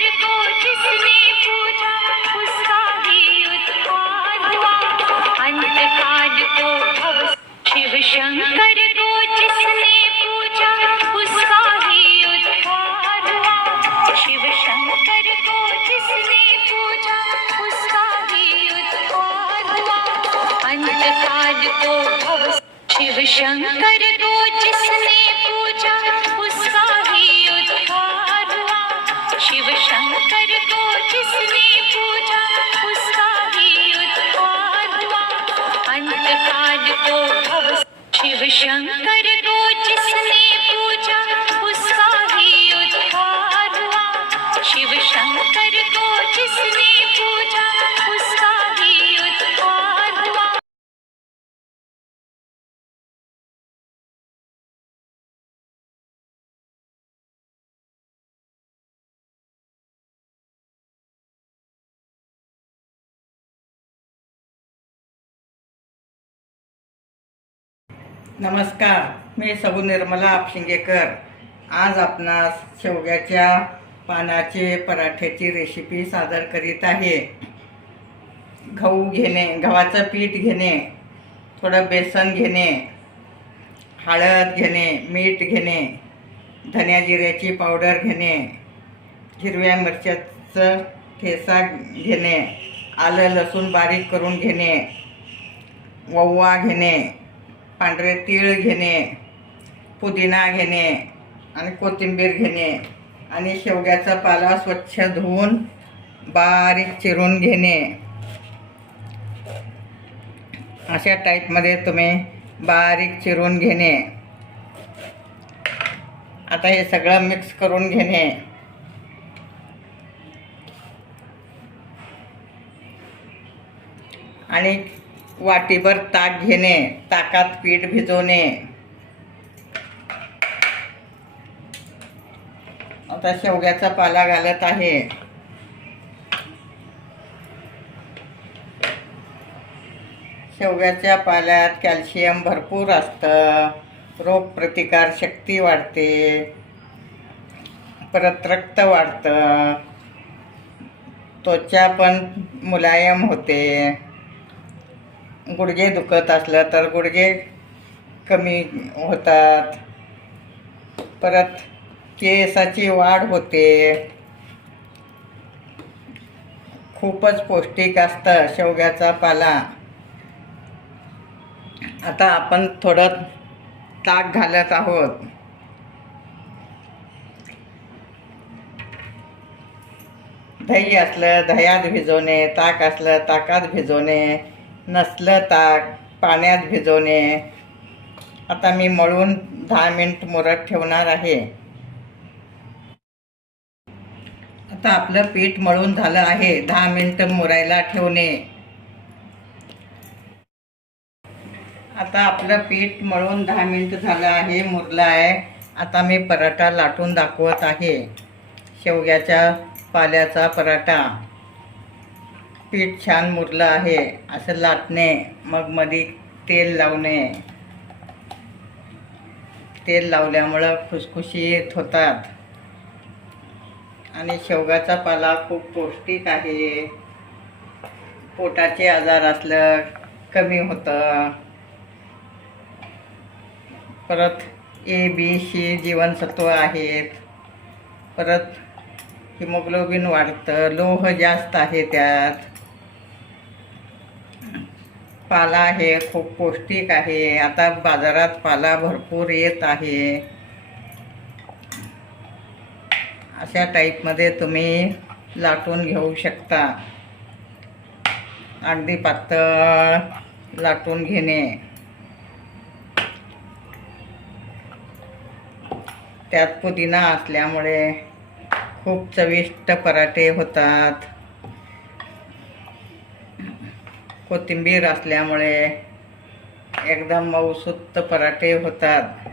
शंकर को जिसने पूजा उसका ही उद्धार हुआ। अंतकाल को भव शिव शंकर को जिसने पूजा उसका ही उद्धार हुआ। शिव शंकर को जिसने पूजा उसका ही उद्धार हुआ। अंतकाल को भव शिव शंकर को जिसने पूजा उसका ही उद्धार हुआ। शिव शंकर को जिसने पूजा उसका ही उद्धार हुआ। अंतकाल को भव शिव शंकर को जिसने पूजा उसका ही उद्धार हुआ। शिव शंकर को जिसने पूजा उसका ही उद्धार हुआ। नमस्कार, मी सगु निर्मला आपशिंगेकर। आज आपणास शेवग्याच्या पानाचे पराठ्याची रेसिपी सादर करीत आहे। गव्हाचं पीठ घेणे, थोडं बेसन घेणे, हळद घेणे, मीठ घेणे, धन्या जिऱ्याची पावडर घेणे, हिरव्या मिरच्याचं ठेचा घेणे, आलं लसूण बारीक करून घेणे, ओवा घेणे, पांढरे तीळ घेणे, पुदिना घेणे आणि कोथिंबीर घेणे आणि शेवग्याचा पाला स्वच्छ धुवून बारीक चिरून घेणे। अशा टाईपमध्ये तुम्ही बारीक चिरून घेणे। आता हे सगळं मिक्स करून घेणे। आणि वाटीभर ताक घेणे, ताकात पीठ भिजवणे। आता शेवग्याचा पाला घालत आहे। शेवग्याच्या पाल्यात कॅल्शियम भरपूर असतं, रोगप्रतिकार शक्ती वाढते, परत रक्त वाढतं, त्वचा पण मुलायम होते। गुडघे दुखत असलं तर गुडघे कमी होतात, परत केसाची वाढ होते। खूपच पौष्टिक असतं शेवग्याचा पाला। आता आपण थोडं ताक घालत आहोत। दही असलं दह्यात भिजवणे, ताक असलं ताकात भिजवणे, नसलं ताक पाण्यात भिजवणे। आता मी मळून 10 मिनिट मुरत ठेवणार आहे। आता आपलं पीठ मळून झालं आहे। 10 मिनिट मुरायला ठेवणे। आता आपलं पीठ मळून 10 मिनिट झालं आहे, मुरलं आहे। आता मी पराठा लाटून दाखवत आहे। शेवग्याच्या पाल्याचा पराठा। पीठ छान मुरलं आहे, असं लाटणे, मग मध्ये तेल लावणे। तेल लावल्यामुळं खुसखुशीत होतात आणि शेवगाचा पाला खूप पौष्टिक आहे। पोटाचे आजार असलं कमी होतं। परत A, B, C जीवनसत्व आहेत। परत हिमोग्लोबिन वाढतं, लोह जास्त आहे त्यात। पाला हे खूप पौष्टिक आहे। आता बाजारात पाला भरपूर येत आहे। अशा टाईपमध्ये तुम्ही लाटून घेऊ शकता। अगदी पातळ लाटून घेणे। त्यात पुदिना असल्यामुळे खूप चविष्ट पराठे होतात। कोथिंबीर असल्यामुळे एकदम मऊसूत पराठे होतात।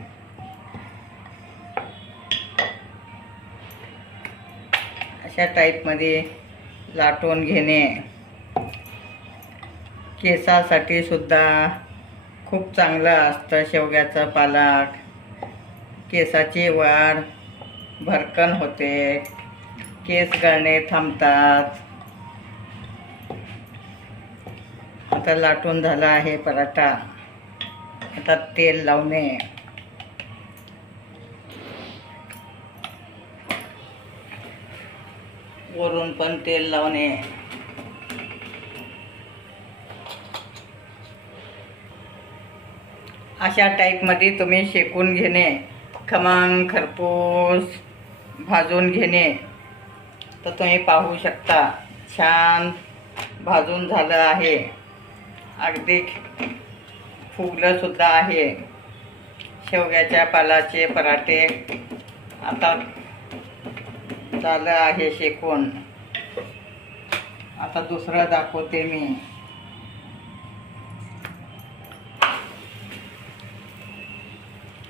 अशा टाईपमध्ये लाटून घेणे। केसासाठी सुद्धा खूप चांगलं असतं शेवग्याचा पाला। केसाची वाढ भरकन होते, केस गळणे थांबतात. आता लाटून झाला आहे पराठा. आता तेल लावणे. वरून पण तेल लावणे. अशा टाईपमध्ये तुम्ही शेकून घेणे. खमंग खरपूस भाजून घेणे. तर तुम्ही पाहू शकता छान भाजून झालं आहे. अगदी फुगलं सुद्धा आहे. शेवग्याच्या पालाचे पराठे आता झालं आहे शेकून. आता दुसरं दाखवते मी.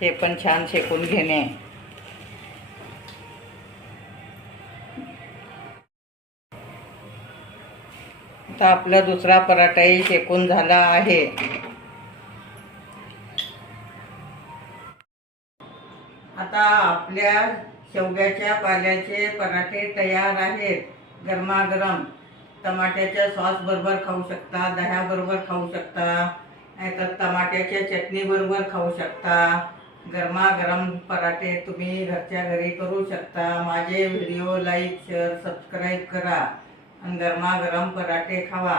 हे पण छान शेकून घेणे. आता आपला दुसरा पराठाही शेकून झाला आहे. आता आपल्या शेवग्याच्या पाल्याचे पराठे तयार आहेत. गरमागरम टमाट्याच्या सॉस बरोबर खाऊ शकता, दह्याबरोबर खाऊ शकता, नाहीतर टमाट्याच्या चटणी बरोबर खाऊ शकता. गरमागरम पराठे तुम्ही घरच्या घरी करू शकता. माझे व्हिडिओ लाईक शेअर सबस्क्राईब करा आणि गरमागरम पराठे खावा.